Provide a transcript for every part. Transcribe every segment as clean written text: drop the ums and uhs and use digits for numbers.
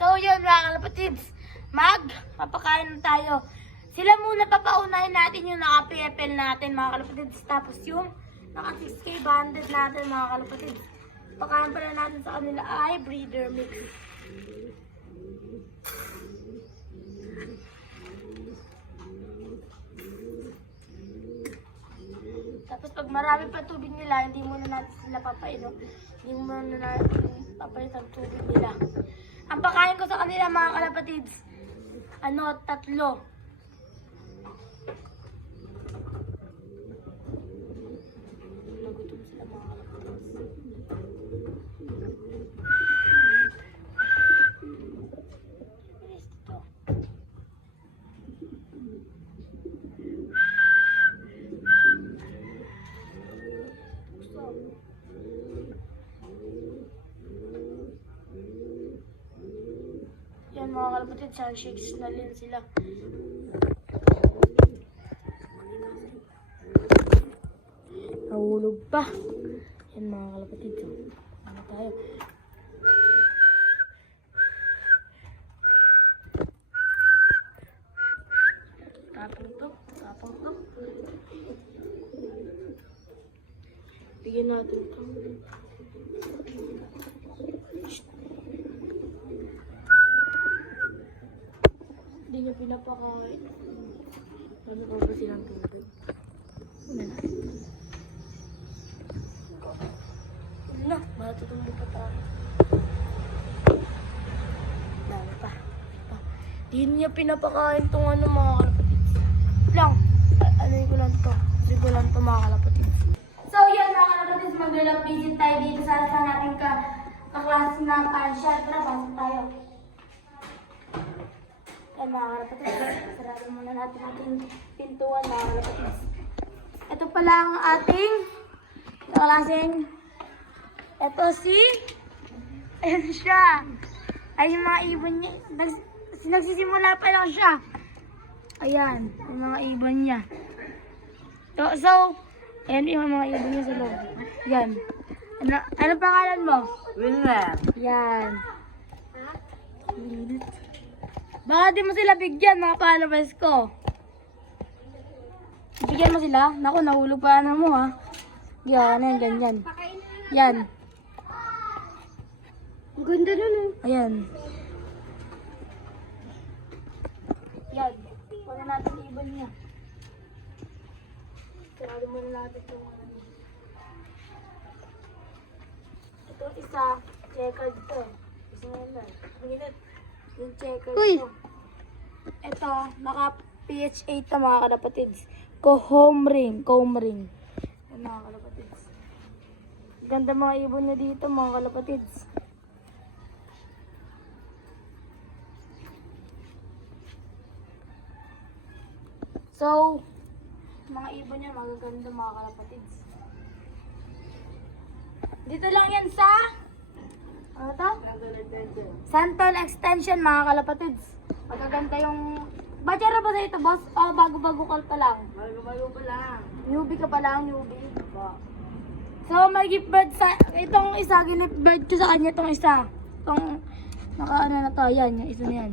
So yun mga kalapatids, magpapakain na tayo. Sila muna papaunahin natin yung naka-PFL natin mga kalapatids. Tapos yung naka 6K banded natin mga kalapatids. Pakain pala natin sa kanila ay breeder mix. Tapos pag marami pa tubig nila, hindi muna natin sila papainom. Hindi muna natin papalit ang tubig nila. Ang pakain ko sa kanila mga kalapatids, 3. Nagutom sila mga kalapatids. Yan mga kalapatids, handshakes na rin sila. Nahulog pa. Yan mga kalapatids. Ano tayo? Tapang to. Bigyan natin ito. Hindi niya pinapakain. Ano pa ba silang tubig? Una na. Ano? Matutumbo pa tayo. Dami pa. Hindi niya pinapakain itong mga kalapatids. Lang. Ano ko lang to? Hindi ko lang to mga kalapatids. So yan mga kalapatids, mag-love visit tayo dito sa nating kaklase na pansya. Tara, pasok tayo. Yan mga kalapatids, sarado muna natin ating pintuan mga kalapatids. Ito pala ang ating kaklaseng. Ito ayan siya. Ay yung mga ibon niya. Nagsisimula pa lang siya. Ayan, yung mga ibon niya. So, ayan yung mga ibon niya sa loob. Yan. Ano pangalan mo? Wilmer. Yan. Baka di mo sila bigyan, mga followers ko. Bigyan mo sila? Naku, nahulog pa na mo ha. Yan, ganyan. Yan. Ang ganda nun Ayan. Yan. Wala natin ibon niya. Sarado muna natin yung ito isa, checkered to. Isa na lang. Minute. Yung checkered to. Ito, naka PH 8 to mga kalapatids. Comb ring. Yan mga kalapatids. Ganda mga ibon niya dito mga kalapatids. So, mga ibon niya magaganda mga kalapatids. Dito lang yan sa ano to? Santon Extension mga kalapatids. Magaganda yung bachara ba sa ito boss? O bago-bago ka pa lang? Bago pa lang. Newbie ka pa lang, newbie. So, may gift bird sa itong isa, gift bird ko sa kanya itong isa. Itong naka na to, yan, yung isa na yan.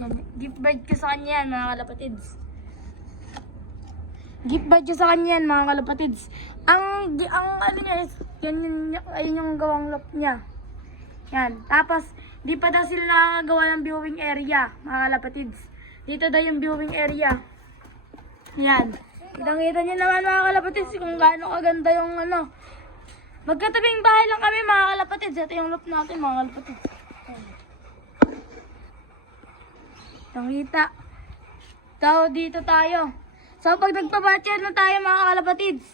Yan. Gift bird ko sa kanya yan mga kalapatids. Gift bird ko sa kanya yan mga kalapatids. Ang ano niya is, ayun yung gawang loft niya. Yan. Tapos, di pa daw sila nakakagawa ng viewing area, mga kalapatids. Dito daw yung viewing area. Yan. Kitang-kita niyo naman mga kalapatids kung gaano kaganda yung ano. Magkatabing bahay lang kami mga kalapatids. Ito yung loft natin mga kalapatids. Kitang-kita. So, dito tayo. So, pag nagpa-bachelor na tayo mga kalapatids.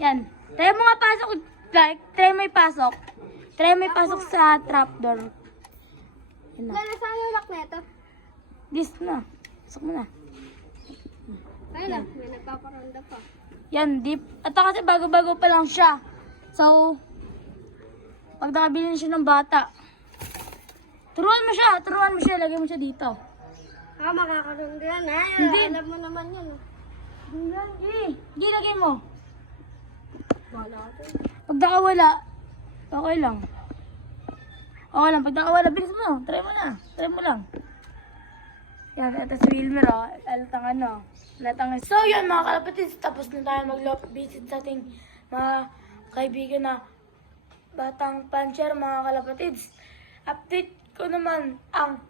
Yan. Try mo nga pasok. Try mo pasok. Try mo pasok sa trapdoor. Yan na. Lala, saan yung lock na ito? This na. Pasok mo na. Ayun na, may nagpaparonda pa. Yan, deep. At kasi bago-bago pa lang siya. So, pag nakabili na siya ng bata, turuan mo siya, lagay mo siya dito. Makakaroon yan. Hindi. Alam mo naman yun. Hindi, lagay mo. Wala ka. Pag nakawala, okay lang. Okay lang, pag nakawala, bilis mo. Try mo na. Try mo lang. Yan, ito si Wilmer, oh. Alatang ano. Alatang. So, yun mga kalapatids. Tapos na tayo mag-love visit sa ating mga kaibigan na batang puncher, mga kalapatids. Update ko naman ang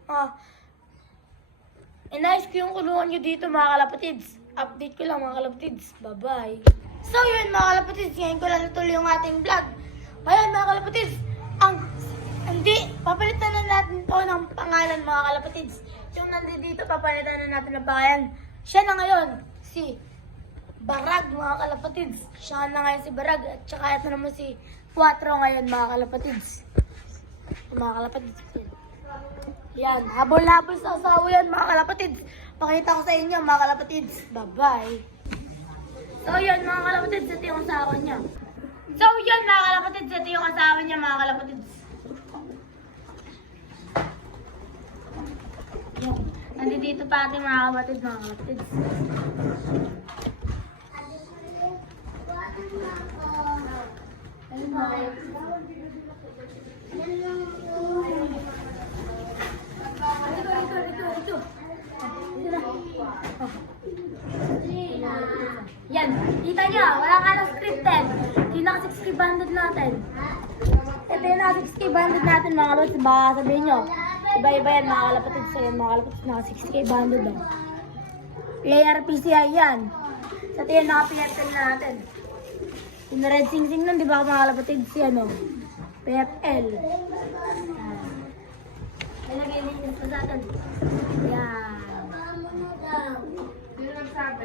inayos ko yung kulungan nyo dito, mga kalapatids. Update ko lang, mga kalapatids. Bye-bye. So, yun mga kalapatids. Ngayon ko lang natuloy yung ating vlog. Ngayon, mga kalapatids, papalitan na natin to ng pangalan, mga kalapatids. Yung nandito, papalitan na natin ng pangalan. Siya na ngayon, si Barag, mga kalapatids. Siya na ngayon si Barag. At saka ito naman si Quatro ngayon, mga kalapatids. Mga kalapatids. Yan, habol-habol sa asawa yan, mga kalapatids. Pakita ko sa inyo, mga kalapatids. Bye-bye. So, yun, mga kalapatids, ito yung asawa niya. So, yun, mga kalapatids, ito yung asawa niya, mga kalapatids. Yan. Nandito pa ating mga kapatid, mga kalapatids. Ayun, mga kalapatids. Ito. Yan, kita nyo, wala ka ng scripted. Yung naka 6K banded natin. Ito yung naka 6K banded natin, mga kalapatids. Baka sabihin nyo, iba-iba yan, mga kalapatids. So yan, mga kalapatids, naka 6K banded. Player PCI yan. Sa ito yung naka PFL na natin. Yung red sing-sing nun, di ba mga kalapatids? Yan o. PFL. Nilagay nito sa atin. Yan.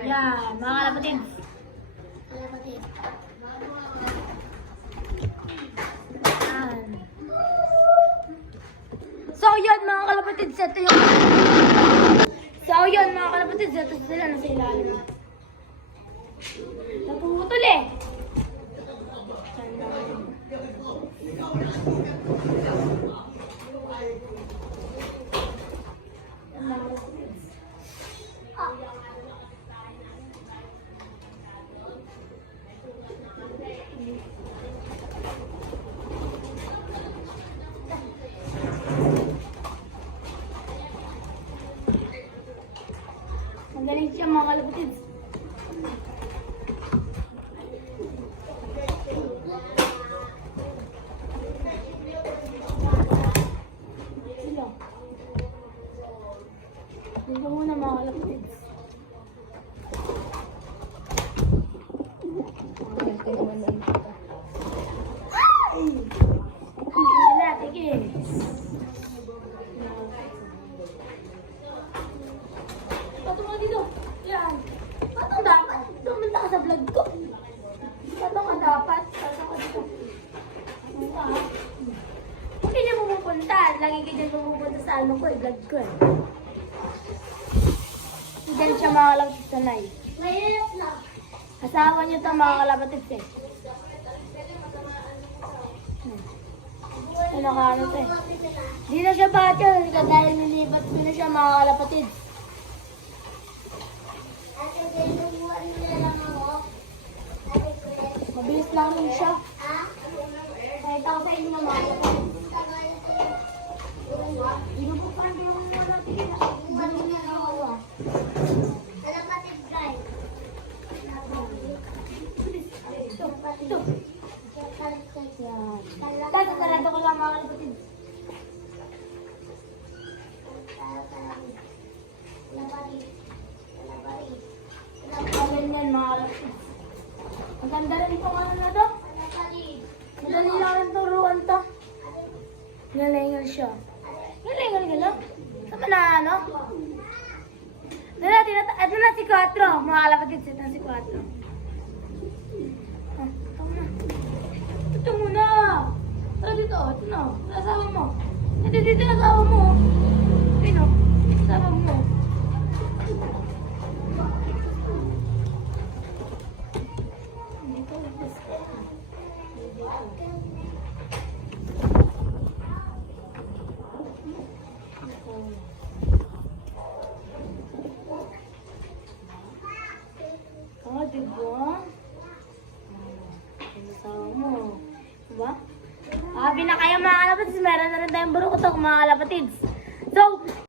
Yan, mga kalapatids. Yan. So yun mga kalapatids, ito yung... So yun mga kalapatids, ito sila nasa ilalim. Napuputol eh. Ang galing siya mga kalapatids. Sila. Dito muna mga kalapatids. Sila, tigil. Patong ka dito. Yan. Patong dapat. Pumunta ka sa vlog ko. Patong ka dapat. Patong ka dito. Pumunta ka. Hindi niya pumupunta. Lagi ka dyan pumupunta sa ano ko eh. Vlog ko eh. Diyan siya mga kalapatids sanay. Mahirap na. Asawa niyo ito mga kalapatids eh. Ano ka ano ito eh. Di na siya battle. Dahil nilibat ko na siya mga kalapatids. Mabilis lang rin siya. Kahit ako sa inyo mga kalapatids. Hindi po pa rin yung mga natin. Balik na ako. Kalapatid guys. Ito. Tapos sarado ko lang mga kalapatids. Ganyan mga kalapatids. Ang ganda rin itong ano na to. Madali lang rin turuan to. Nalingal siya. Nalingal ka lang? Sama na ano? Ito na si Quatro. Mga kalapatids, ito na si Quatro. Ito na. Ito muna. Tara dito. Ito na. Asawa mo. Ito dito asawa mo. Ito. Asawa mo. Oh, diba? Asawa mo. Diba? Happy na kayo mga kalapatids. Meron na rin tayong mga kalapatids.